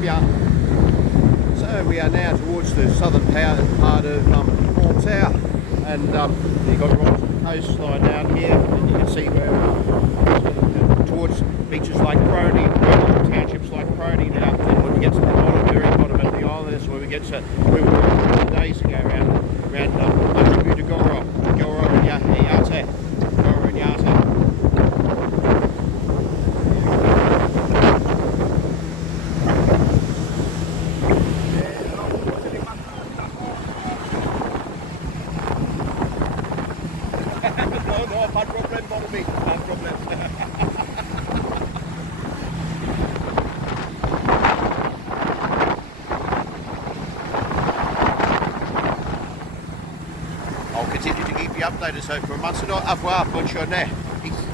Rivière. So we are now towards the southern part of Portsau, and you've got the coastline down here, and you can see where towards beaches like Crony, townships like Crony now. And when we get to the bottom, very bottom of the island, that's where we get to where we were a couple of days ago around Attribute to Goro and Yate. Goro and Yate. No, pas de problème, mon ami, pas de problème. I'll continue to keep you updated, so for a month, au revoir, bonne journée. Peace.